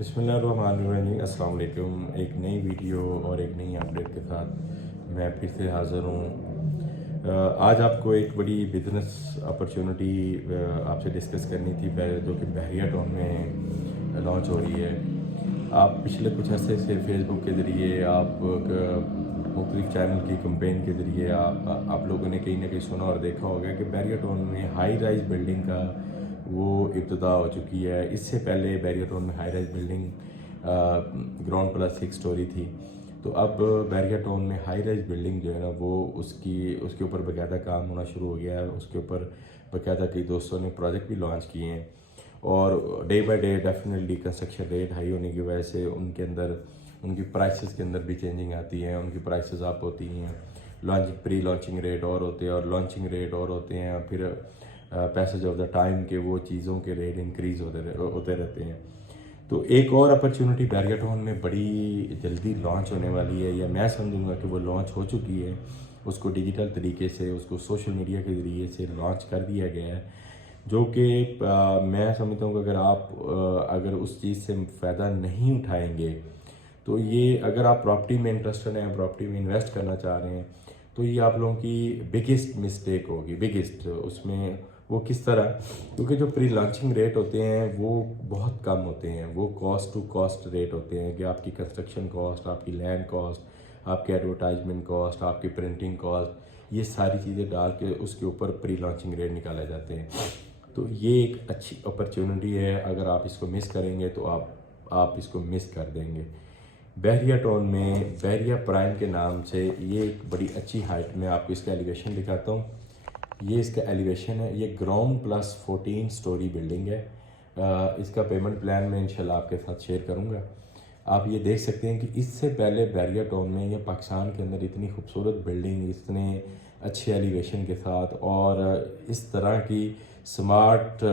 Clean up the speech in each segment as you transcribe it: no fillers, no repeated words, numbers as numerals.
बिस्मिल्लाहिर्रहमानिर्रहीम। अस्सलाम वालेकुम। एक नई वीडियो और एक नई अपडेट के साथ मैं फिर से हाज़िर हूँ। आज आपको एक बड़ी बिज़नेस अपॉर्चुनिटी आपसे डिस्कस करनी थी, जो कि बहरिया टाउन में लॉन्च हो रही है। आप पिछले कुछ अरसे से फेसबुक के ज़रिए आप मुख्तलिफ चैनल की कंपेन के ज़रिए आप लोगों ने कहीं ना कहीं सुना और देखा होगा कि बहरिया टाउन में हाई राइज बिल्डिंग का वो इब्तिदा हो चुकी है। इससे पहले बैरियर टाउन में high rise building ground plus 6 story थी। तो अब बैरियर टाउन में हाई राइज बिल्डिंग जो है ना वो उसके ऊपर बाकायदा काम होना शुरू हो गया है। उसके ऊपर बाकायदा कई दोस्तों ने प्रोजेक्ट भी लॉन्च किए हैं और day by day definitely construction rate high होने की वजह से उनके अंदर उनकी प्राइसेस के अंदर भी चेंजिंग आती है। उनकी प्राइसेस अप होती हैं, लॉन्चिंग प्री लॉन्चिंग रेट और होते हैं और लॉन्चिंग रेट और होते हैं। फिर पैसेज ऑफ द टाइम के वो चीज़ों के रेट इंक्रीज़ होते रहते हैं। तो एक और अपॉर्चुनिटी बैरियर टाउन में बड़ी जल्दी लॉन्च होने वाली है, या मैं समझूंगा कि वो लॉन्च हो चुकी है। उसको डिजिटल तरीके से, उसको सोशल मीडिया के ज़रिए से लॉन्च कर दिया गया है, जो कि मैं समझता हूँ कि अगर उस चीज़ से फ़ायदा नहीं उठाएंगे तो ये, अगर आप प्रॉपर्टी में इंटरेस्टेड हैं, प्रॉपर्टी में इन्वेस्ट करना चाह रहे हैं, तो ये आप लोगों की बिगेस्ट मिस्टेक होगी। बिगेस्ट उसमें वो किस तरह, क्योंकि जो प्री लॉन्चिंग रेट होते हैं वो बहुत कम होते हैं। वो कॉस्ट टू कॉस्ट रेट होते हैं कि आपकी कंस्ट्रक्शन कॉस्ट, आपकी लैंड कॉस्ट, आपकी एडवर्टाइजमेंट कॉस्ट, आपकी प्रिंटिंग कॉस्ट, ये सारी चीज़ें डाल के उसके ऊपर प्री लॉन्चिंग रेट निकाले जाते हैं। तो ये एक अच्छी अपॉर्चुनिटी है। अगर आप इसको मिस करेंगे तो आप इसको मिस कर देंगे। बहरिया टाउन में बहरिया प्राइम के नाम से ये एक बड़ी अच्छी हाइट में आपको इसका एलिवेशन दिखाता हूँ। ये इसका एलिवेशन है। ये ग्राउंड प्लस 14 स्टोरी बिल्डिंग है। इसका पेमेंट प्लान मैं इंशाल्लाह आपके साथ शेयर करूँगा। आप ये देख सकते हैं कि इससे पहले बहरिया टाउन में या पाकिस्तान के अंदर इतनी खूबसूरत बिल्डिंग, इतने अच्छे एलिवेशन के साथ और इस तरह की स्मार्ट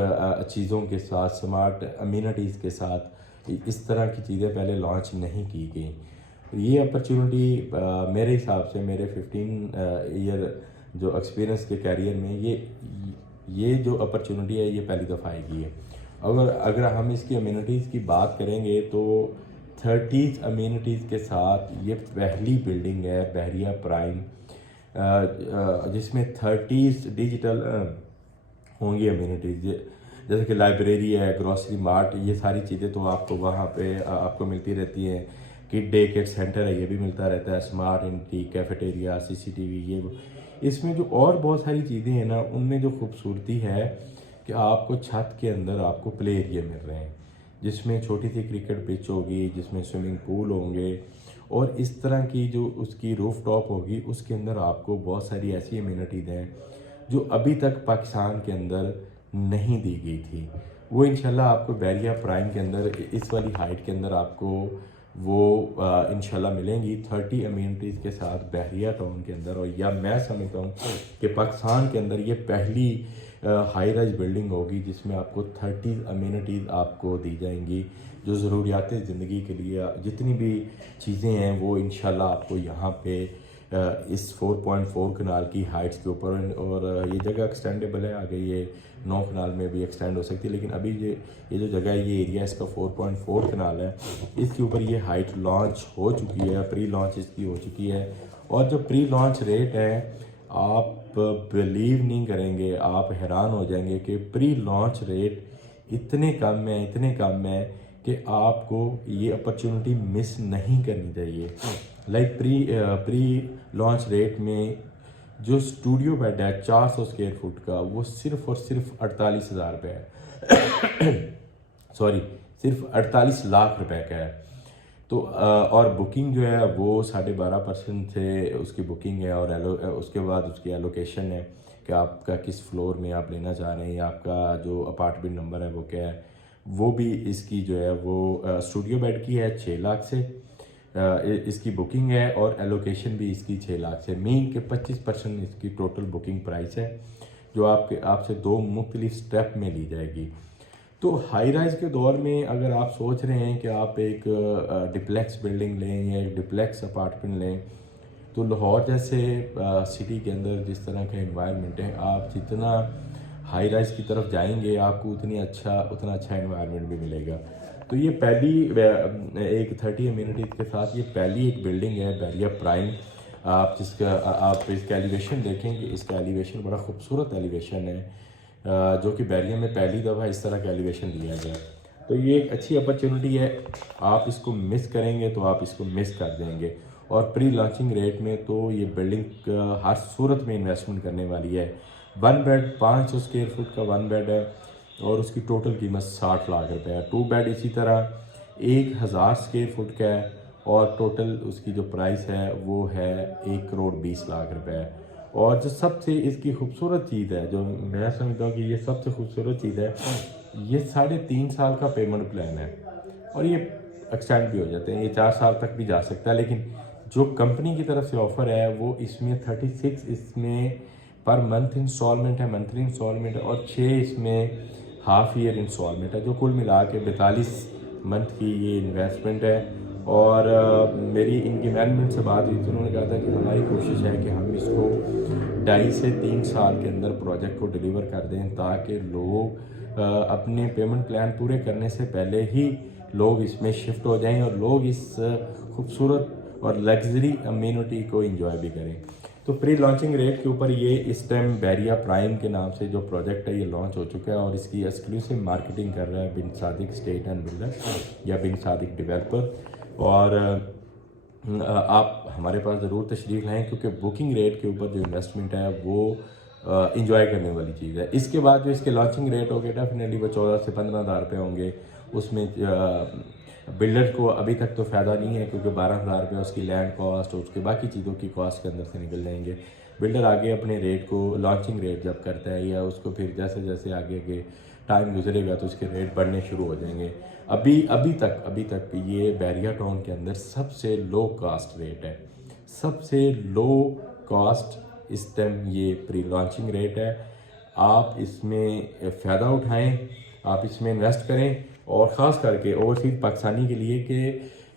चीज़ों के साथ, स्मार्ट अम्यूनिटीज़ के साथ इस तरह की चीज़ें पहले लॉन्च नहीं की गई। ये अपॉर्चुनिटी मेरे हिसाब से, मेरे 15 ईयर जो एक्सपीरियंस के कैरियर में, ये जो अपॉर्चुनिटी है ये पहली दफ़ा आएगी है। अगर हम इसकी अम्यूनिटीज़ की बात करेंगे तो 30 अम्यूनिटीज़ के साथ ये पहली बिल्डिंग है बहरिया प्राइम, जिसमें 30 डिजिटल होंगी अम्यूनिटीज़, जैसे कि लाइब्रेरी है, ग्रॉसरी मार्ट, ये सारी चीज़ें तो आपको वहाँ पे आपको मिलती रहती हैं। किड डे केयर सेंटर है, ये भी मिलता रहता है। स्मार्ट एंटी कैफेटेरिया, सीसीटीवी, ये इसमें जो और बहुत सारी चीज़ें हैं ना, उनमें जो खूबसूरती है कि आपको छत के अंदर आपको प्ले एरिया मिल रहे हैं, जिसमें छोटी सी क्रिकेट पिच होगी, जिसमें स्विमिंग पूल होंगे और इस तरह की जो उसकी रूफ टॉप होगी, उसके अंदर आपको बहुत सारी ऐसी अम्यूनिटीज़ हैं जो अभी तक पाकिस्तान के अंदर नहीं दी गई थी। वो इंशाल्लाह आपको बहरिया प्राइम के अंदर, इस वाली हाइट के अंदर आपको वो इंशाल्लाह मिलेंगी 30 अम्यूनिटीज़ के साथ बहरिया टाउन के अंदर। और या मैं समझता हूँ कि पाकिस्तान के अंदर ये पहली हाई राइज बिल्डिंग होगी जिसमें आपको 30 अम्यूनिटीज़ आपको दी जाएंगी। जो ज़रूरियात ज़िंदगी के लिए जितनी भी चीज़ें हैं वो इंशाल्लाह आपको यहाँ पे इस 4.4 कनाल की हाइट्स के ऊपर, और ये जगह एक्सटेंडेबल है, आगे ये 9 कनाल में भी एक्सटेंड हो सकती है। लेकिन अभी ये जो जगह है, ये एरिया इसका 4.4 कनाल है। इसके ऊपर ये हाइट लॉन्च हो चुकी है, प्री लॉन्च इसकी हो चुकी है। और जो प्री लॉन्च रेट है, आप बिलीव नहीं करेंगे, आप हैरान हो जाएंगे कि प्री लॉन्च रेट इतने कम है कि आपको ये अपॉर्चुनिटी मिस नहीं करनी चाहिए। लाइक प्री लॉन्च रेट में जो स्टूडियो बेड है 400 स्क्वायर फुट का, वो सिर्फ और सिर्फ 48,000 रुपये है। सॉरी, सिर्फ 48 लाख रुपए का है। तो और बुकिंग जो है वो 12.5% से उसकी बुकिंग है। और उसके बाद उसकी एलोकेशन है कि आपका किस फ्लोर में आप लेना चाह रहे हैं, या आपका जो अपार्टमेंट नंबर है वो क्या है। वो भी इसकी जो है वो स्टूडियो बेड की है 6 लाख से इसकी बुकिंग है, और एलोकेशन भी इसकी 6 लाख से। मीन के 25% इसकी टोटल बुकिंग प्राइस है, जो आपसे 2 मुख्तलिफ स्टेप में ली जाएगी। तो हाई राइज के दौर में अगर आप सोच रहे हैं कि आप एक डिप्लेक्स बिल्डिंग लें या एक डिप्लेक्स अपार्टमेंट लें, तो लाहौर जैसे सिटी के अंदर जिस तरह का एनवायरनमेंट है, आप जितना हाई राइज की तरफ जाएंगे आपको उतना अच्छा एनवायरनमेंट भी मिलेगा। तो ये पहली एक 30 अम्यूनिटीज़ के साथ ये पहली एक बिल्डिंग है बैरिया प्राइम। आप इसका एलिवेशन देखेंगे, इसका एलिवेशन बड़ा खूबसूरत एलिवेशन है, जो कि बैरिया में पहली दफ़ा इस तरह का एलिवेशन दिया गया। तो ये एक अच्छी अपॉर्चुनिटी है, आप इसको मिस करेंगे तो आप इसको मिस कर देंगे। और प्री लॉन्चिंग रेट में तो ये बिल्डिंग हर सूरत में इन्वेस्टमेंट करने वाली है। 1 बेड 500 स्क्वायर फुट का 1 बेड है और उसकी टोटल कीमत 60 लाख रुपए है। 2 बेड इसी तरह 1000 स्क्वायर फुट का है और टोटल उसकी जो प्राइस है वो है 1,20,00,000 रुपए है। और जो सबसे इसकी खूबसूरत चीज़ है, जो मैं समझता हूँ कि ये सबसे खूबसूरत चीज़ है, ये 3.5 साल का पेमेंट प्लान है और ये एक्सटेंड भी हो जाते हैं, ये 4 साल तक भी जा सकता है। लेकिन जो कंपनी की तरफ से ऑफ़र है वो इसमें 36 इसमें पर मंथ इंस्टॉलमेंट है, मंथली इंस्टॉलमेंट है, और 6 इसमें हाफ ईयर इंस्टॉलमेंट है, जो कुल मिला के 42 मंथ की ये इन्वेस्टमेंट है। और मेरी इनकी मैनेजमेंट से बात हुई तो उन्होंने कहा था कि हमारी कोशिश है कि हम इसको 2.5 से 3 साल के अंदर प्रोजेक्ट को डिलीवर कर दें, ताकि लोग अपने पेमेंट प्लान पूरे करने से पहले ही लोग इसमें शिफ्ट हो जाएं और लोग इस खूबसूरत और लग्जरी अम्यूनिटी को एंजॉय भी करें। तो प्री लॉन्चिंग रेट के ऊपर ये इस टाइम बैरिया प्राइम के नाम से जो प्रोजेक्ट है ये लॉन्च हो चुका है और इसकी एक्सक्लूसिव मार्केटिंग कर रहा है बिन सादिक स्टेट एंड बिल्डर या बिन सादिक डेवलपर। और आप हमारे पास ज़रूर तशरीफ़ लाएँ, क्योंकि बुकिंग रेट के ऊपर जो इन्वेस्टमेंट है वो इंजॉय करने वाली चीज़ है। इसके बाद जो इसके लॉन्चिंग रेट होंगे डेफिनेटली वो 14 से 15 हज़ार रुपये होंगे। उसमें बिल्डर को अभी तक तो फ़ायदा नहीं है, क्योंकि 12,000 रुपये उसकी लैंड कॉस्ट और उसके बाकी चीज़ों की कॉस्ट के अंदर से निकल जाएंगे। बिल्डर आगे अपने रेट को लॉन्चिंग रेट जब करता है या उसको फिर जैसे जैसे आगे आगे टाइम गुजरेगा तो उसके रेट बढ़ने शुरू हो जाएंगे। अभी तक ये बैरिया टाउन के अंदर सबसे लो कास्ट रेट है, सबसे लो कास्ट इस टाइम ये प्री लॉन्चिंग रेट है। आप इसमें फ़ायदा उठाएं, आप इसमें इन्वेस्ट करें, और ख़ास करके ओवरसीज पाकिस्तानी के लिए कि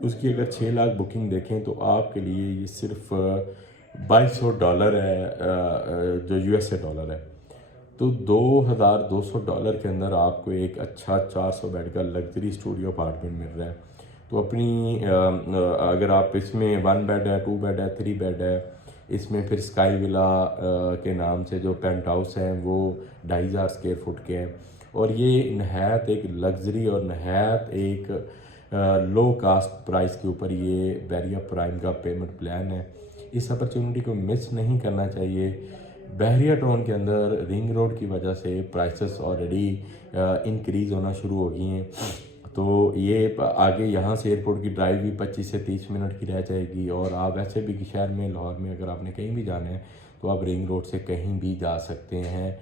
उसकी अगर 6 लाख बुकिंग देखें तो आपके लिए ये सिर्फ $2,200 है, जो यूएसए डॉलर है। तो $2,200 के अंदर आपको एक अच्छा 400 बेड का लग्जरी स्टूडियो अपार्टमेंट मिल रहा है। तो अगर आप इसमें 1 बेड है, 2 बेड है, 3 बेड है, इसमें फिर स्काई विला के नाम से जो पेंट हाउस हैं वो 2,500 स्क्वायर फुट के हैं, और ये नहायत एक लग्जरी और नहायत एक लो कास्ट प्राइस के ऊपर ये बैरिया प्राइम का पेमेंट प्लान है। इस अपॉर्चुनिटी को मिस नहीं करना चाहिए। बहरिया टाउन के अंदर रिंग रोड की वजह से प्राइसेस ऑलरेडी इंक्रीज़ होना शुरू हो गई हैं, तो ये आगे यहाँ से एयरपोर्ट की ड्राइव भी 25 से 30 मिनट की रह जाएगी। और आप वैसे भी शहर में लाहौर में अगर आपने कहीं भी जाना है तो आप रिंग रोड से कहीं भी जा सकते हैं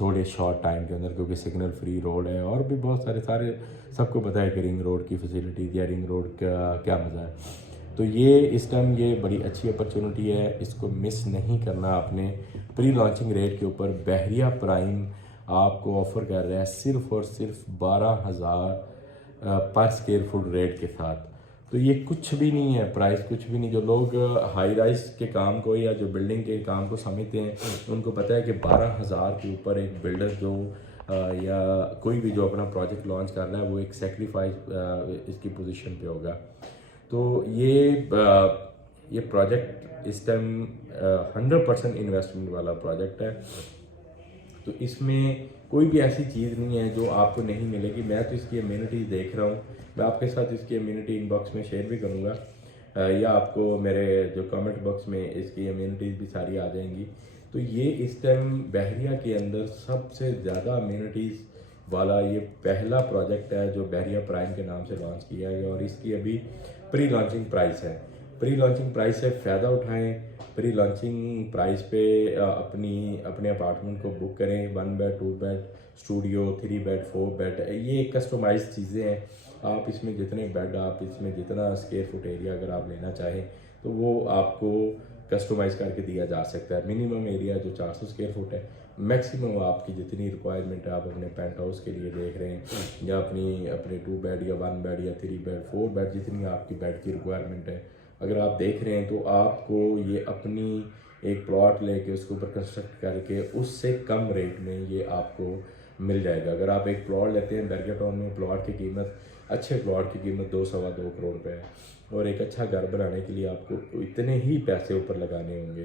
थोड़े शॉर्ट टाइम के अंदर, क्योंकि सिग्नल फ्री रोड है। और भी बहुत सारे सबको पता है कि रिंग रोड की फैसिलिटीज़ या रिंग रोड का क्या मज़ा है। तो ये इस टाइम ये बड़ी अच्छी अपॉर्चुनिटी है, इसको मिस नहीं करना आपने। प्री लॉन्चिंग रेट के ऊपर बहरिया प्राइम आपको ऑफ़र कर रहा है सिर्फ़ और सिर्फ 12,000 पर स्क्वायर फुट रेट के साथ। तो ये कुछ भी नहीं है, प्राइस कुछ भी नहीं। जो लोग हाई राइज के काम को या जो बिल्डिंग के काम को समझते हैं उनको पता है कि 12,000 के ऊपर एक बिल्डर जो या कोई भी जो अपना प्रोजेक्ट लॉन्च कर रहा है वो एक सेक्रीफाइस इसकी पोजीशन पे होगा। तो ये प्रोजेक्ट इस टाइम 100% इन्वेस्टमेंट वाला प्रोजेक्ट है। तो इसमें कोई भी ऐसी चीज़ नहीं है जो आपको नहीं मिलेगी। मैं तो इसकी अम्यूनिटीज़ देख रहा हूँ, मैं आपके साथ इसकी अम्यूनिटी इनबॉक्स में शेयर भी करूँगा या आपको मेरे जो कमेंट बॉक्स में इसकी अम्यूनिटीज़ भी सारी आ जाएंगी। तो ये इस टाइम बहरिया के अंदर सबसे ज़्यादा अम्यूनिटीज़ वाला ये पहला प्रोजेक्ट है जो बहरिया प्राइम के नाम से लॉन्च किया है, और इसकी अभी प्री लॉन्चिंग प्राइस है। प्री लॉन्चिंग प्राइस से फ़ायदा उठाएं, प्री लॉन्चिंग प्राइस पे अपने अपार्टमेंट को बुक करें। 1 bed, 2 bed, studio, 3 bed, 4 bed, ये कस्टमाइज चीज़ें हैं। आप इसमें जितने बेड, आप इसमें जितना स्क्वायर फुट एरिया अगर आप लेना चाहें तो वो आपको कस्टमाइज करके दिया जा सकता है। मिनिमम एरिया जो 400 स्क्वायर फुट है, मैक्सिमम आपकी जितनी रिक्वायरमेंट है आप अपने पेंट हाउस के लिए देख रहे हैं या अपने 2 बेड या 1 बेड या 3 बेड, 4 बेड, जितनी आपकी बेड की रिक्वायरमेंट है अगर आप देख रहे हैं तो आपको ये अपनी एक प्लॉट लेके उसके ऊपर कंस्ट्रक्ट करके उससे कम रेट में ये आपको मिल जाएगा। अगर आप एक प्लॉट लेते हैं बैरिया टाउन में, प्लॉट की कीमत, अच्छे प्लॉट की कीमत 2-2.25 करोड़ रुपये है, और एक अच्छा घर बनाने के लिए आपको इतने ही पैसे ऊपर लगाने होंगे।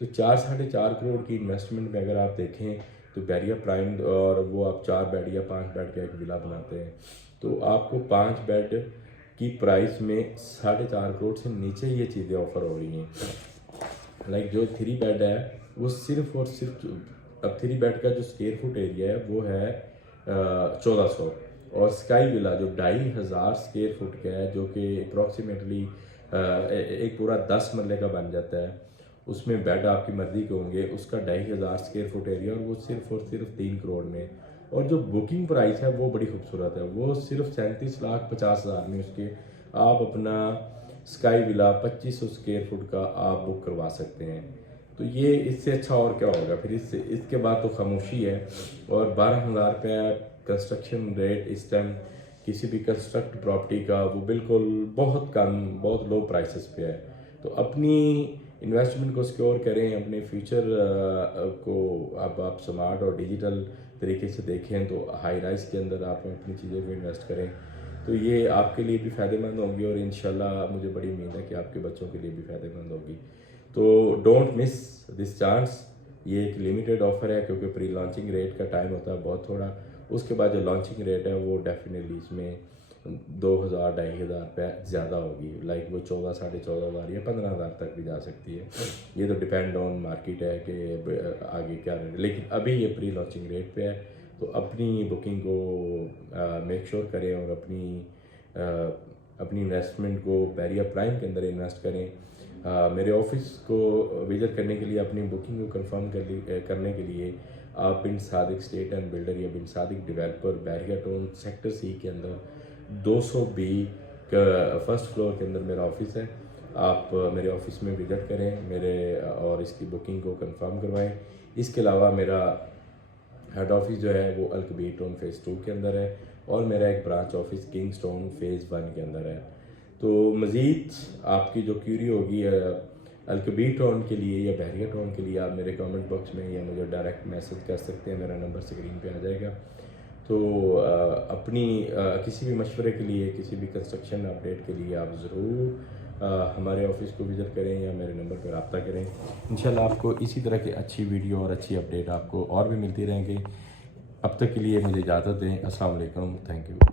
तो 4-4.5 करोड़ की इन्वेस्टमेंट में अगर आप देखें तो बैरिया प्राइम, और वो आप 4 बेड या 5 बेड का एक विला बनाते हैं, तो आपको 5 बेड की प्राइस में 4.5 करोड़ से नीचे ये चीज़ें ऑफ़र हो रही हैं। लाइक जो 3 बेड है वो सिर्फ और सिर्फ, अब 3 बेड का जो स्क्वायर फुट एरिया है वो है 1400, और स्काई विला जो 2500 स्क्वायर फुट का है, जो कि अप्रॉक्सीमेटली एक पूरा 10 मरले का बन जाता है, उसमें बेड आपकी मर्जी के होंगे, उसका 2500 स्क्वायर फुट एरिया, और वो सिर्फ और सिर्फ 3 करोड़ में। और जो बुकिंग प्राइस है वो बड़ी खूबसूरत है, वो सिर्फ 37,50,000 में उसके आप अपना स्काई विला 2500 स्क्वायर फुट का आप बुक करवा सकते हैं। तो ये इससे अच्छा और क्या होगा फिर, इसके बाद तो खामोशी है। और 12,000 रुपया कंस्ट्रक्शन रेट इस टाइम किसी भी कंस्ट्रक्ट प्रॉपर्टी का वो बिल्कुल बहुत कम, बहुत लो प्राइसेस पे है। तो अपनी इन्वेस्टमेंट को सिक्योर करें, अपने फ्यूचर को अब आप स्मार्ट और डिजिटल तरीके से देखें तो हाई राइज के अंदर आप अपनी चीज़ों को इन्वेस्ट करें, तो ये आपके लिए भी फ़ायदेमंद होंगी, और इंशाल्लाह मुझे बड़ी उम्मीद है कि आपके बच्चों के लिए भी फ़ायदेमंद होगी। तो डोंट मिस दिस चांस। ये एक लिमिटेड ऑफ़र है, क्योंकि प्री लॉन्चिंग रेट का टाइम होता है बहुत थोड़ा, उसके बाद जो लॉन्चिंग रेट है वो डेफिनेटली इसमें 2,000-2,500 रुपये ज़्यादा होगी। लाइक वो 14-14.5 या 15,000 तक भी जा सकती है। ये तो डिपेंड ऑन मार्केट है कि आगे क्या रेट, लेकिन अभी ये प्री लॉन्चिंग रेट पे है। तो अपनी बुकिंग को मेक श्योर करें, और अपनी इन्वेस्टमेंट को बैरिया प्राइम के अंदर इन्वेस्ट करें। मेरे ऑफिस को विजिट करने के लिए, अपनी बुकिंग को कंफर्म करने के लिए आप Bin Sadiq estate and builder या Bin Sadiq developer Bahria town sector C के अंदर 200B का फर्स्ट फ्लोर के अंदर मेरा ऑफिस है। आप मेरे ऑफिस में विजिट करें मेरे, और इसकी बुकिंग को कंफर्म करवाएं। इसके अलावा मेरा हेड ऑफिस जो है वो अल-कबीर टाउन फ़ेज़ 2 के अंदर है, और मेरा एक ब्रांच ऑफिस किंग्सटाउन फ़ेज़ 1 के अंदर है। तो मज़ीद आपकी जो क्यूरी होगी अल-कबीर टाउन के लिए या बैरिया टाउन के लिए, आप मेरे कमेंट बॉक्स में या मुझे डायरेक्ट मैसेज कर सकते हैं, मेरा नंबर स्क्रीन पे आ जाएगा। तो अपनी किसी भी मशवरे के लिए, किसी भी कंस्ट्रक्शन अपडेट के लिए आप ज़रूर हमारे ऑफिस को विज़िट करें या मेरे नंबर पर रब्ता करें। इंशाल्लाह आपको इसी तरह की अच्छी वीडियो और अच्छी अपडेट आपको और भी मिलती रहेंगी। अब तक के लिए मुझे इजाज़त दें। अस्सलाम वालेकुम, थैंक यू।